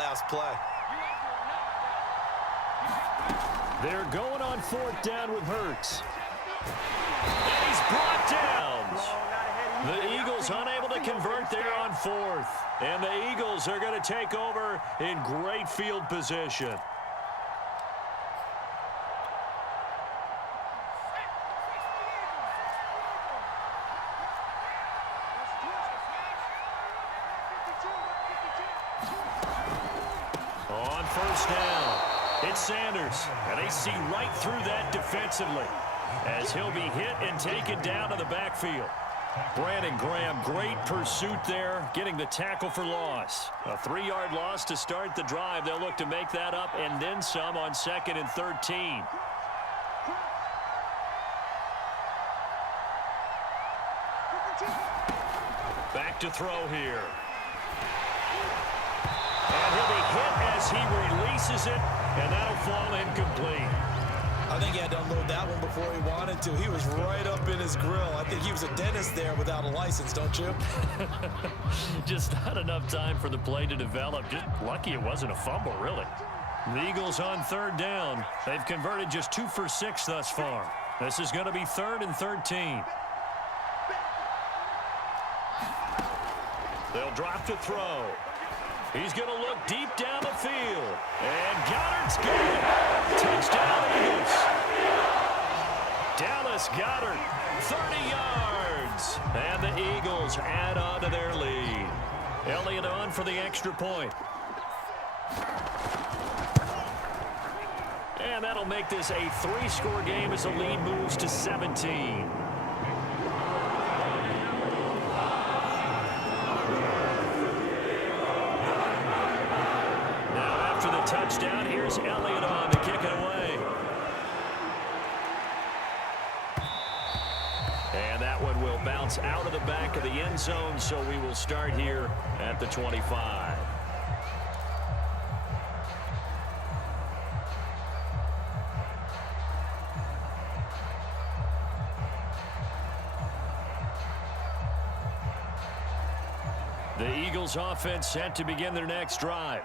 last play. They're going on 4th down with Hurts. And he's brought down. The Eagles unable to convert there on 4th. And the Eagles are going to take over in great field position. On 1st down, it's Sanders, and they see right through that defensively as he'll be hit and taken down to the backfield. Brandon Graham, great pursuit there, getting the tackle for loss. A 3-yard loss to start the drive. They'll look to make that up and then some on 2nd and 13. Back to throw here. And he'll be hit as he releases it, and that'll fall incomplete. I think he had to unload that one before he wanted to. He was right up in his grill. I think he was a dentist there without a license, don't you? Just not enough time for the play to develop. Just lucky it wasn't a fumble, really. The Eagles on 3rd down. They've converted just 2 for 6 thus far. This is going to be 3rd and 13. They'll drop to throw. He's going to look deep down the field. And Goddard's good. Touchdown, Eagles. Dallas Goedert, 30 yards. And the Eagles add on to their lead. Elliott on for the extra point. And that'll make this a 3-score game as the lead moves to 17. Touchdown. Here's Elliott on to kick it away. And that one will bounce out of the back of the end zone, so we will start here at the 25. The Eagles offense set to begin their next drive.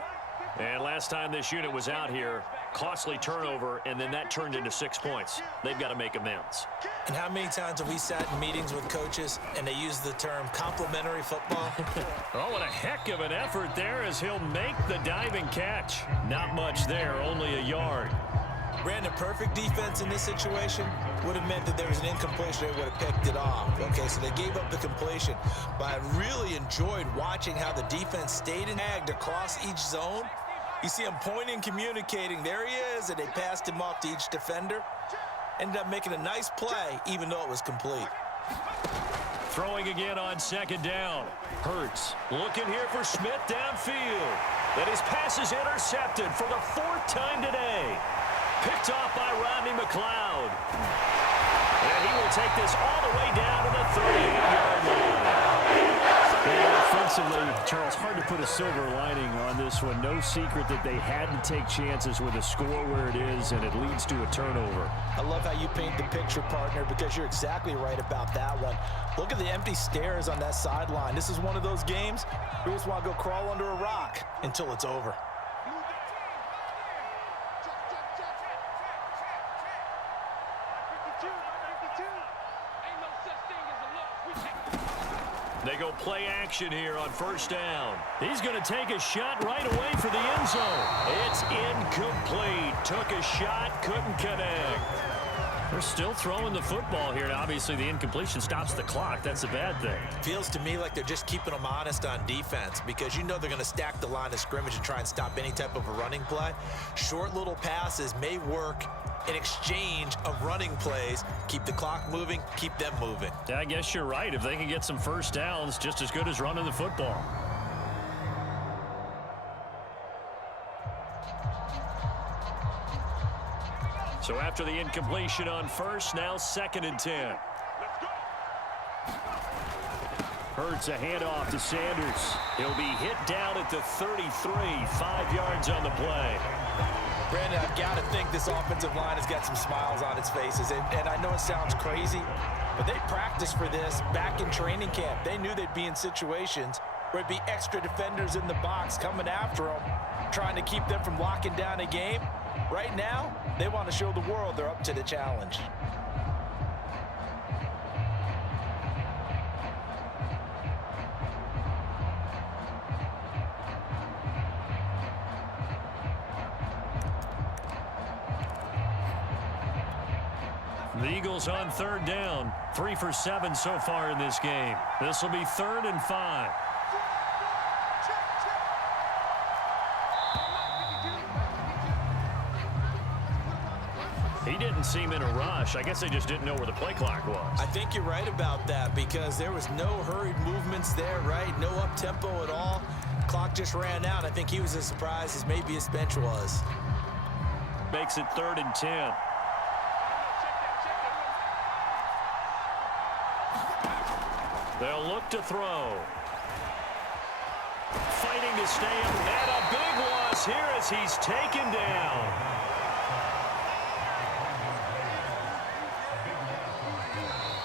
And last time this unit was out here, costly turnover, and then that turned into 6 points. They've got to make amends. And how many times have we sat in meetings with coaches and they use the term complimentary football? Oh, what a heck of an effort there as he'll make the diving catch. Not much there, only a yard. Brandon, perfect defense in this situation would have meant that there was an incompletion. They would have picked it off. Okay, so they gave up the completion. But I really enjoyed watching how the defense stayed in ag across each zone. You see him pointing, communicating. There he is, and they passed him off to each defender. Ended up making a nice play, even though it was complete. Throwing again on 2nd down. Hurts looking here for Smith downfield. And his pass is intercepted for the 4th time today. Picked off by Rodney McLeod. And he will take this all the way down to the 38-yard line. Offensively, Charles, hard to put a silver lining on this one. No secret that they had to take chances with a score where it is, and it leads to a turnover. I love how you paint the picture, partner, because you're exactly right about that one. Look at the empty stares on that sideline. This is one of those games where you just want to go crawl under a rock until it's over. They go play action here on 1st down. He's going to take a shot right away for the end zone. It's incomplete. Took a shot, couldn't connect. They're still throwing the football here. Now, obviously, the incompletion stops the clock. That's a bad thing. Feels to me like they're just keeping them honest on defense because you know they're going to stack the line of scrimmage and try and stop any type of a running play. Short little passes may work in exchange of running plays. Keep the clock moving, keep them moving. Yeah, I guess you're right. If they can get some 1st downs, just as good as running the football. So after the incompletion on 1st, now 2nd and 10. Hurts a handoff to Sanders. He'll be hit down at the 33, 5 yards on the play. Brandon, I've got to think this offensive line has got some smiles on its faces. And I know it sounds crazy, but they practiced for this back in training camp. They knew they'd be in situations where it'd be extra defenders in the box coming after them, trying to keep them from locking down a game. Right now, they want to show the world they're up to the challenge. The Eagles on third down. 3 for 7 so far in this game. This will be 3rd and 5. He didn't seem in a rush. I guess they just didn't know where the play clock was. I think you're right about that because there was no hurried movements there, right? No up-tempo at all. Clock just ran out. I think he was as surprised as maybe his bench was. Makes it 3rd and 10. They'll look to throw. Fighting to stay up. And a big loss here as he's taken down.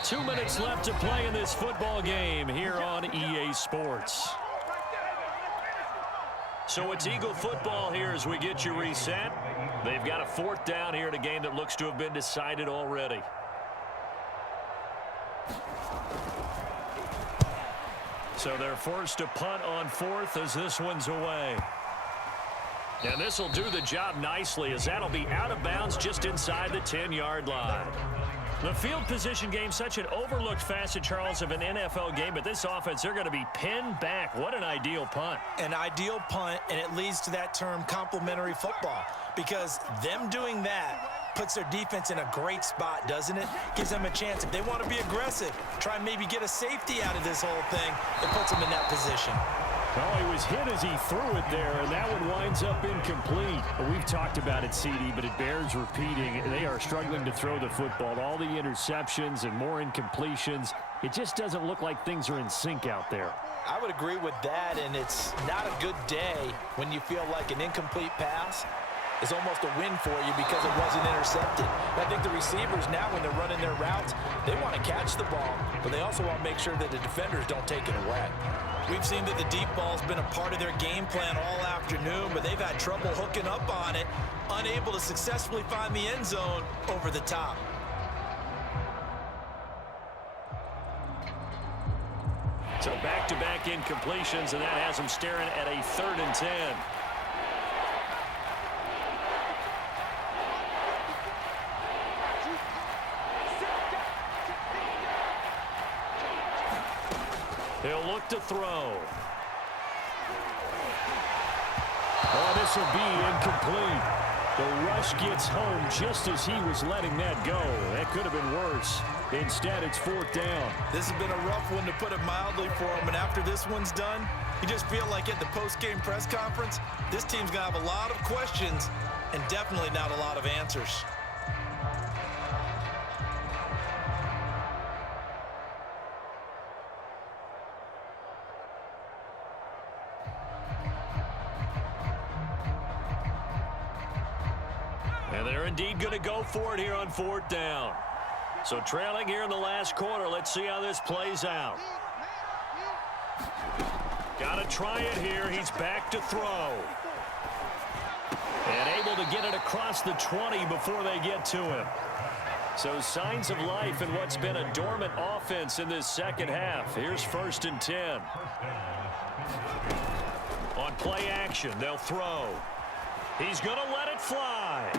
Two minutes left to play in this football game here on EA Sports. So it's Eagle football here as we get you reset. They've got a 4th down here in a game that looks to have been decided already. So they're forced to punt on 4th as this one's away. And this will do the job nicely as that'll be out of bounds just inside the 10-yard line. The field position game, such an overlooked facet, Charles, of an NFL game, but this offense, they're going to be pinned back. What an ideal punt. An ideal punt, and it leads to that term complementary football because them doing that puts their defense in a great spot, doesn't it? Gives them a chance. If they want to be aggressive, try and maybe get a safety out of this whole thing, it puts them in that position. Well, he was hit as he threw it there, and that one winds up incomplete. We've talked about it, CD, but it bears repeating. They are struggling to throw the football. All the interceptions and more incompletions. It just doesn't look like things are in sync out there. I would agree with that, and it's not a good day when you feel like an incomplete pass is almost a win for you because it wasn't intercepted. I think the receivers now, when they're running their routes, they want to catch the ball, but they also want to make sure that the defenders don't take it away. We've seen that the deep ball's been a part of their game plan all afternoon, but they've had trouble hooking up on it, unable to successfully find the end zone over the top. So back-to-back incompletions, and that has them staring at a 3rd and 10. He'll look to throw. Oh, this will be incomplete. The rush gets home just as he was letting that go. That could have been worse. Instead, it's 4th down. This has been a rough one, to put it mildly, for him. And after this one's done, you just feel like at the post-game press conference, this team's going to have a lot of questions and definitely not a lot of answers. And they're indeed going to go for it here on 4th down. So trailing here in the last quarter. Let's see how this plays out. Got to try it here. He's back to throw. And able to get it across the 20 before they get to him. So signs of life in what's been a dormant offense in this second half. Here's 1st and 10. On play action, they'll throw. He's going to let it fly.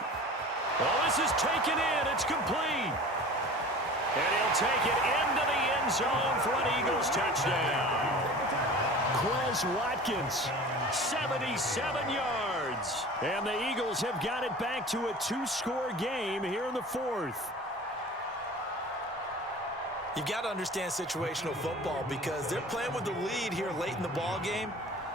Well, this is taken in. It's complete. And he'll take it into the end zone for an Eagles touchdown. Quez Watkins, 77 yards. and the Eagles have got it back to a 2-score game here in the 4th. You've got to understand situational football because they're playing with the lead here late in the ball game.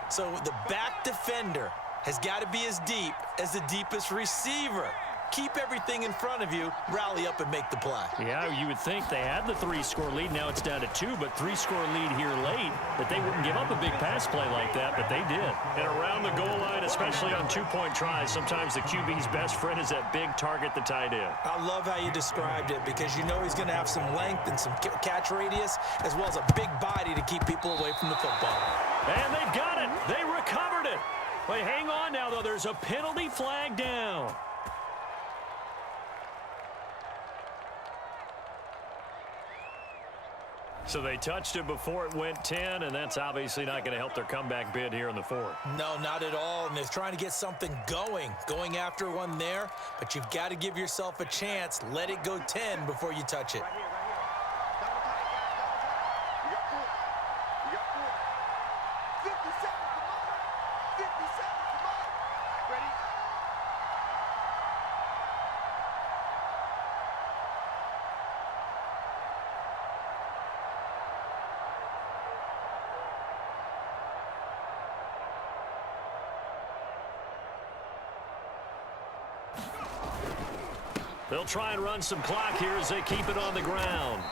So the back defender has got to be as deep as the deepest receiver. Keep everything in front of you, rally up and make the play. Yeah, you would think they had the 3-score lead. Now it's down to 2, but 3-score lead here late, that they wouldn't give up a big pass play like that, but they did. And around the goal line, especially on 2-point tries, sometimes the QB's best friend is that big target, the tight end. I love how you described it because you know he's going to have some length and some catch radius as well as a big body to keep people away from the football. And they've got it. They recovered it. But hang on now, though. There's a penalty flag down. So they touched it before it went 10, and that's obviously not going to help their comeback bid here in the fourth. No, not at all. And they're trying to get something going after one there. But you've got to give yourself a chance. Let it go 10 before you touch it. They'll try and run some clock here as they keep it on the ground.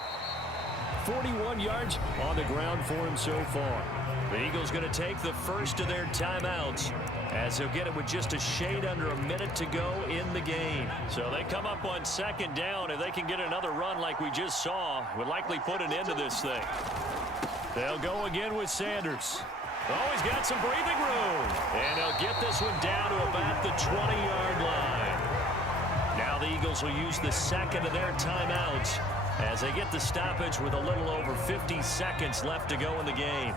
41 yards on the ground for him so far. The Eagles going to take the first of their timeouts as they'll get it with just a shade under a minute to go in the game. So they come up on second down. If they can get another run like we just saw, would likely put an end to this thing. They'll go again with Sanders. Oh, he's got some breathing room. And he'll get this one down to about the 20-yard line. Now the Eagles will use the second of their timeouts as they get the stoppage with a little over 50 seconds left to go in the game.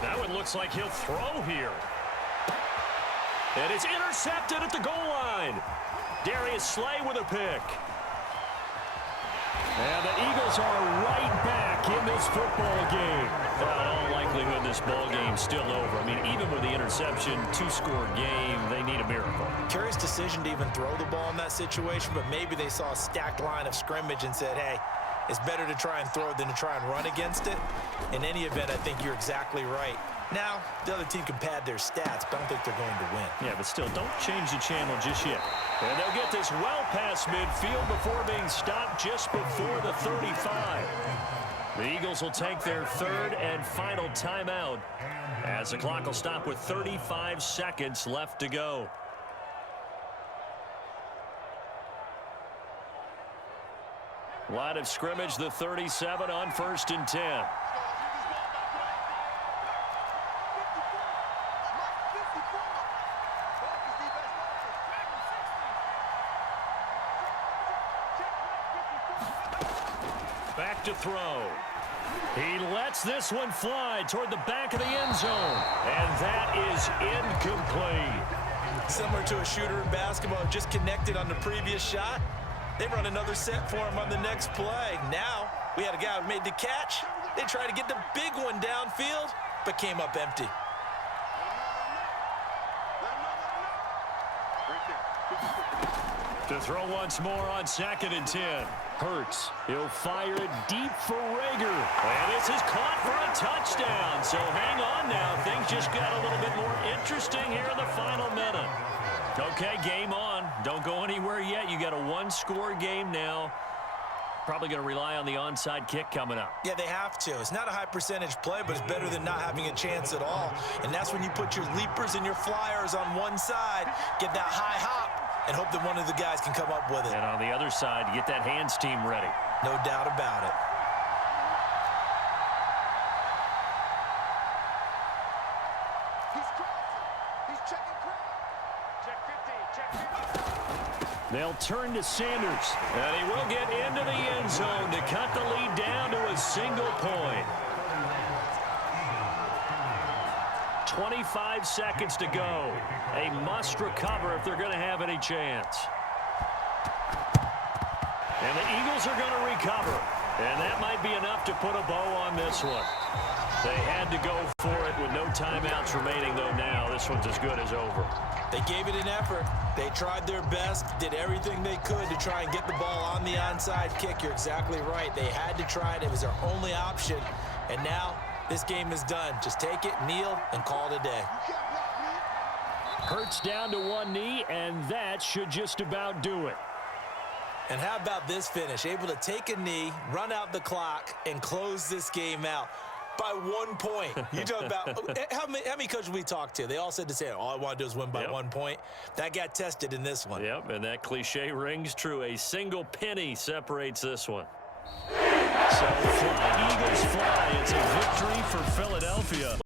That one looks like he'll throw here. And it's intercepted at the goal line. Darius Slay with a pick. And the Eagles are right back in this football game. Well, in all likelihood, this ball game's still over. I mean, even with the interception, two-score game, they need a miracle. Curious decision to even throw the ball in that situation, but maybe they saw a stacked line of scrimmage and said, hey, it's better to try and throw it than to try and run against it. In any event, I think you're exactly right. Now, the other team can pad their stats, but I don't think they're going to win. Yeah, but still, don't change the channel just yet. And they'll get this well past midfield before being stopped just before the 35. The Eagles will take their third and final timeout as the clock will stop with 35 seconds left to go. Line of scrimmage, the 37 on 1st and 10. Back to throw. He lets this one fly toward the back of the end zone. And that is incomplete. Similar to a shooter in basketball, just connected on the previous shot. They run another set for him on the next play. Now, we had a guy who made the catch. They tried to get the big one downfield, but came up empty. To throw once more on 2nd and 10. Hurts. He'll fire it deep for Rager. And this is caught for a touchdown. So hang on now. Things just got a little bit more interesting here in the final minute. Okay, game on. Don't go anywhere yet. You got a one-score game now. Probably going to rely on the onside kick coming up. Yeah, they have to. It's not a high percentage play, but it's better than not having a chance at all. And that's when you put your leapers and your flyers on one side, get that high hop, and hope that one of the guys can come up with it. And on the other side, get that hands team ready. No doubt about it. They'll turn to Sanders. And he will get into the end zone to cut the lead down to a single point. 25 seconds to go. A must recover if they're going to have any chance. And the Eagles are going to recover. And that might be enough to put a bow on this one. They had to go for it with no timeouts remaining, though now this one's as good as over. They gave it an effort. They tried their best, did everything they could to try and get the ball on the onside kick. You're exactly right. They had to try it. It was their only option. And now this game is done. Just take it, kneel, and call it a day. Hurts down to one knee, and that should just about do it. And how about this finish? Able to take a knee, run out the clock, and close this game out by 1 point. You talk about how many coaches we talked to? They all said the same. All I want to do is win by 1 point. That got tested in this one. Yep, and that cliche rings true. A single penny separates this one. So flying Eagles fly. It's a victory for Philadelphia.